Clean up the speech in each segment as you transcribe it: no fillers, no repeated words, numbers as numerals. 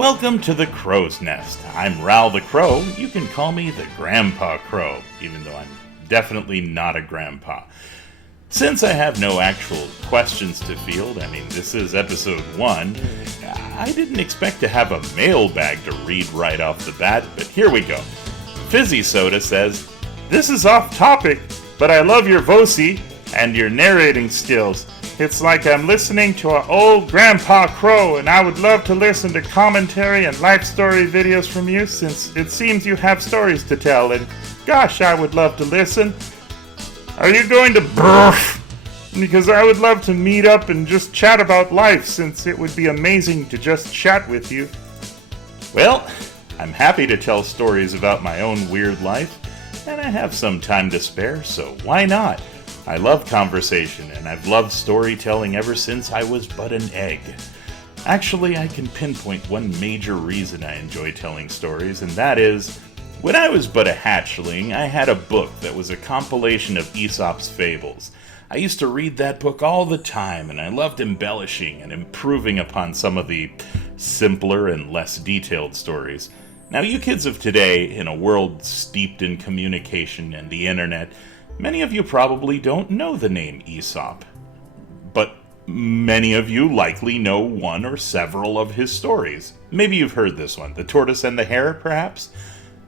Welcome to the Crow's Nest. I'm Ral the Crow. You can call me the Grandpa Crow, even though I'm definitely not a grandpa. Since I have no actual questions to field, this is episode 1, I didn't expect to have a mailbag to read right off the bat, but here we go. Fizzy Soda says, "This is off topic, but I love your voicey and your narrating skills. It's like I'm listening to an old Grandpa Crow, and I would love to listen to commentary and life story videos from you, since it seems you have stories to tell, and gosh, I would love to listen. Are you going to brrrf? Because I would love to meet up and just chat about life, since it would be amazing to just chat with you." Well, I'm happy to tell stories about my own weird life, and I have some time to spare, so why not? I love conversation, and I've loved storytelling ever since I was but an egg. Actually, I can pinpoint one major reason I enjoy telling stories, and that is, when I was but a hatchling, I had a book that was a compilation of Aesop's Fables. I used to read that book all the time, and I loved embellishing and improving upon some of the simpler and less detailed stories. Now, you kids of today, in a world steeped in communication and the internet, many of you probably don't know the name Aesop, but many of you likely know one or several of his stories. Maybe you've heard this one, The Tortoise and the Hare, perhaps?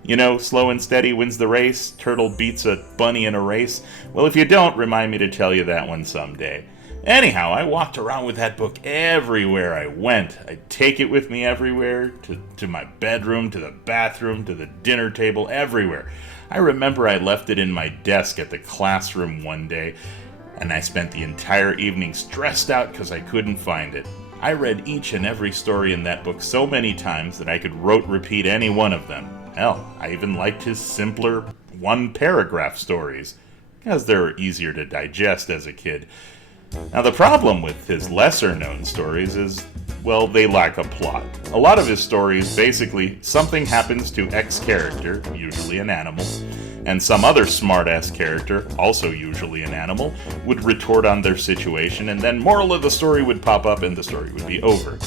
You know, slow and steady wins the race, turtle beats a bunny in a race. Well, if you don't, remind me to tell you that one someday. Anyhow, I walked around with that book everywhere I went. I'd take it with me everywhere, to my bedroom, to the bathroom, to the dinner table, everywhere. I remember I left it in my desk at the classroom one day, and I spent the entire evening stressed out because I couldn't find it. I read each and every story in that book so many times that I could rote repeat any one of them. Hell, I even liked his simpler one-paragraph stories, because they're easier to digest as a kid. Now, the problem with his lesser-known stories is, well, they lack a plot. A lot of his stories, basically, something happens to X character, usually an animal, and some other smart-ass character, also usually an animal, would retort on their situation, and then moral of the story would pop up and the story would be over.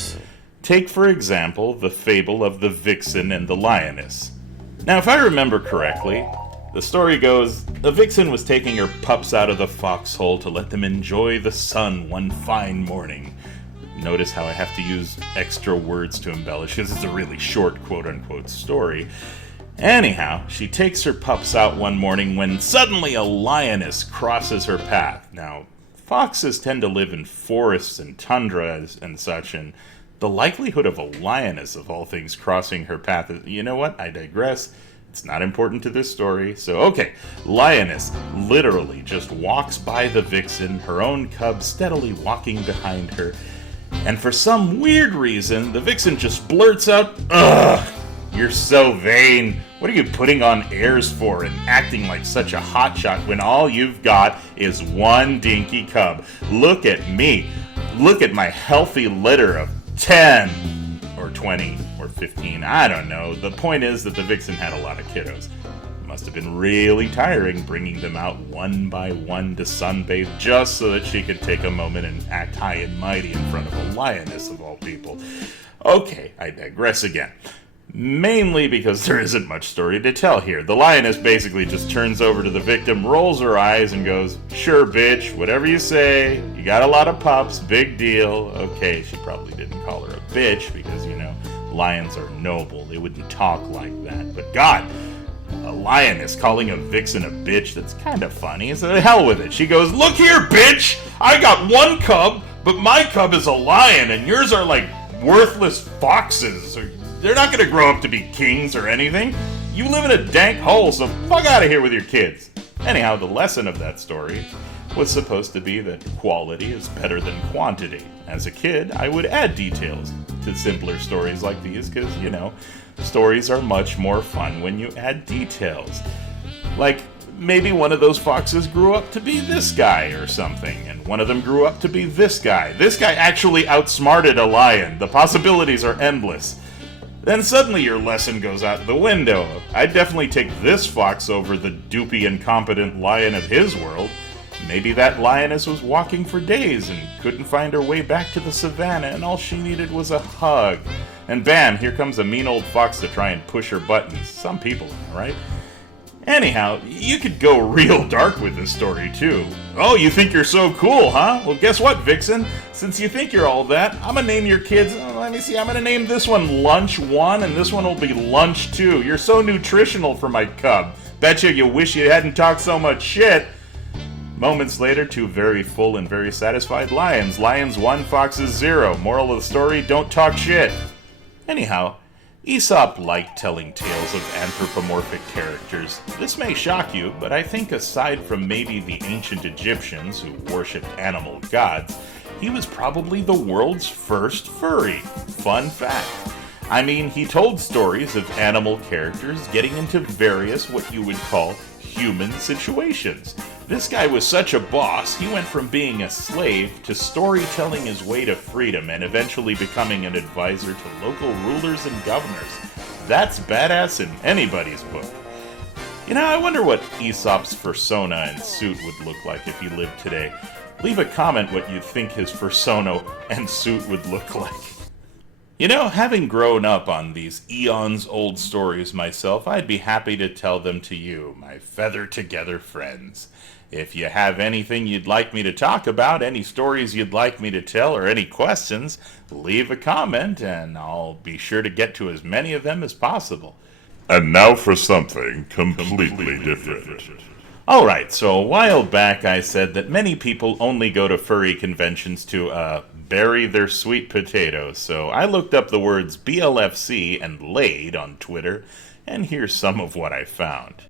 Take, for example, the fable of the Vixen and the Lioness. Now, if I remember correctly, the story goes, a vixen was taking her pups out of the foxhole to let them enjoy the sun one fine morning. Notice how I have to use extra words to embellish, because it's a really short quote-unquote story. Anyhow, she takes her pups out one morning when suddenly a lioness crosses her path. Now, foxes tend to live in forests and tundra and such, and the likelihood of a lioness, of all things, crossing her path is, you know what, I digress. It's not important to this story, so okay. Lioness literally just walks by the vixen, her own cub steadily walking behind her, and for some weird reason, the vixen just blurts out, "Ugh, you're so vain. What are you putting on airs for and acting like such a hotshot when all you've got is one dinky cub? Look at me. Look at my healthy litter of 10 or 20 or 15, I don't know. The point is that the vixen had a lot of kiddos. It must have been really tiring bringing them out one by one to sunbathe just so that she could take a moment and act high and mighty in front of a lioness of all people. Okay, I digress again. Mainly because there isn't much story to tell here. The lioness basically just turns over to the victim, rolls her eyes, and goes, "Sure, bitch, whatever you say. You got a lot of pups, big deal." Okay, she probably didn't call her a bitch because, lions are noble. They wouldn't talk like that. But God, a lioness calling a vixen a bitch, that's kind of funny. So the hell with it. She goes, "Look here, bitch! I got one cub, but my cub is a lion, and yours are like worthless foxes. They're not going to grow up to be kings or anything. You live in a dank hole, so fuck out of here with your kids." Anyhow, the lesson of that story was supposed to be that quality is better than quantity. As a kid, I would add details to simpler stories like these because, stories are much more fun when you add details. Like, maybe one of those foxes grew up to be this guy or something, and one of them grew up to be this guy. This guy actually outsmarted a lion. The possibilities are endless. Then suddenly your lesson goes out the window. I'd definitely take this fox over the doopy incompetent lion of his world. Maybe that lioness was walking for days and couldn't find her way back to the savannah, and all she needed was a hug. And bam, here comes a mean old fox to try and push her buttons. Some people, right? Anyhow, you could go real dark with this story, too. Oh, you think you're so cool, huh? Well, guess what, Vixen? Since you think you're all that, I'm gonna name your kids, let me see, I'm gonna name this one Lunch 1, and this one will be Lunch 2. You're so nutritional for my cub. Betcha you wish you hadn't talked so much shit. Moments later, two very full and very satisfied lions. Lions 1, foxes 0. Moral of the story, don't talk shit. Anyhow, Aesop liked telling tales of anthropomorphic characters. This may shock you, but I think aside from maybe the ancient Egyptians who worshipped animal gods, he was probably the world's first furry. Fun fact. I mean, he told stories of animal characters getting into various what you would call human situations. This guy was such a boss, he went from being a slave to storytelling his way to freedom and eventually becoming an advisor to local rulers and governors. That's badass in anybody's book. You know, I wonder what Aesop's persona and suit would look like if he lived today. Leave a comment what you think his persona and suit would look like. You know, having grown up on these eons-old stories myself, I'd be happy to tell them to you, my feather-together friends. If you have anything you'd like me to talk about, any stories you'd like me to tell, or any questions, leave a comment, and I'll be sure to get to as many of them as possible. And now for something completely different. Alright, so a while back I said that many people only go to furry conventions to, bury their sweet potatoes, so I looked up the words BLFC and laid on Twitter, and here's some of what I found.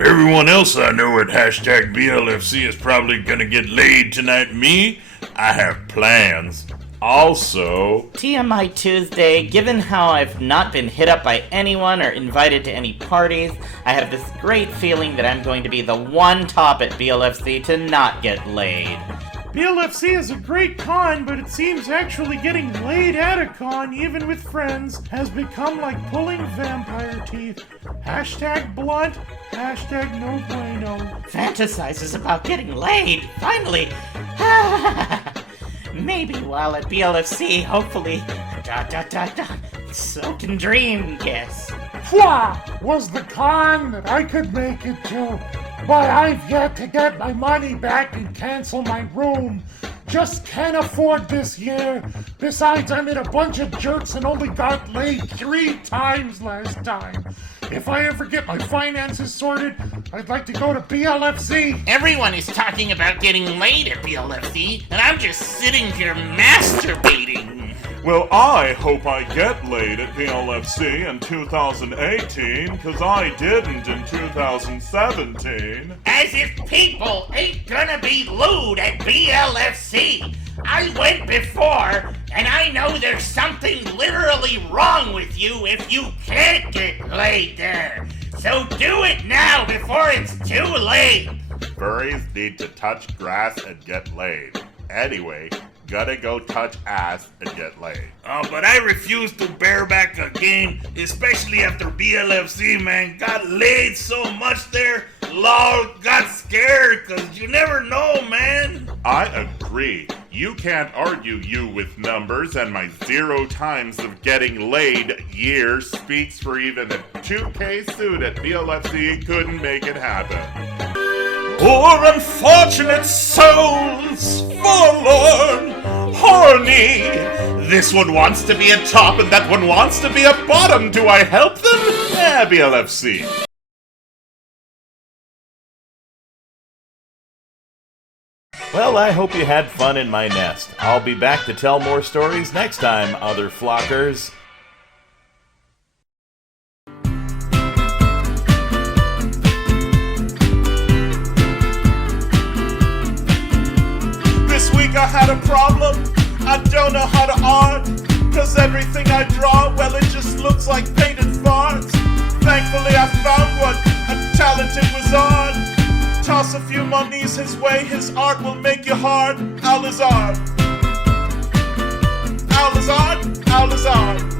Everyone else I know at hashtag BLFC is probably gonna get laid tonight. Me? I have plans. Also, TMI Tuesday, given how I've not been hit up by anyone or invited to any parties, I have this great feeling that I'm going to be the one top at BLFC to not get laid. BLFC is a great con, but it seems actually getting laid at a con, even with friends, has become like pulling vampire teeth. Hashtag blunt, hashtag no bueno. Fantasizes about getting laid, finally! Maybe while at BLFC, hopefully, so can dream, yes. Pwah! Was the con that I could make it to, but I've yet to get my money back and cancel my room. Just can't afford this year. Besides, I met a bunch of jerks and only got laid 3 times last time. If I ever get my finances sorted, I'd like to go to BLFC. Everyone is talking about getting laid at BLFC, and I'm just sitting here masturbating. well, I hope I get laid at BLFC in 2018, because I didn't in 2017. As if people ain't gonna be lewd at BLFC. I went before, and I know there's something literally wrong with you if you can't get laid there. So do it now before it's too late. Furries need to touch grass and get laid. Anyway, gotta go touch ass and get laid. Oh, but I refuse to bear back again, especially after BLFC, man. Got laid so much there, lol, got scared, cause you never know, man. I agree. You can't argue you with numbers, and my 0 times of getting laid year speaks for even a 2K suit at BLFC couldn't make it happen. Poor unfortunate souls, forlorn, horny. This one wants to be a top and that one wants to be a bottom. Do I help them? BLFC. Well, I hope you had fun in my nest. I'll be back to tell more stories next time, other flockers. This week I had a problem, I don't know how to art, cause everything I draw, well it just looks like painted farts. Thankfully I found one, a talented wizard. Toss a few monies his way, his art will make you hard. Owlizard. Owlizard, Owlizard.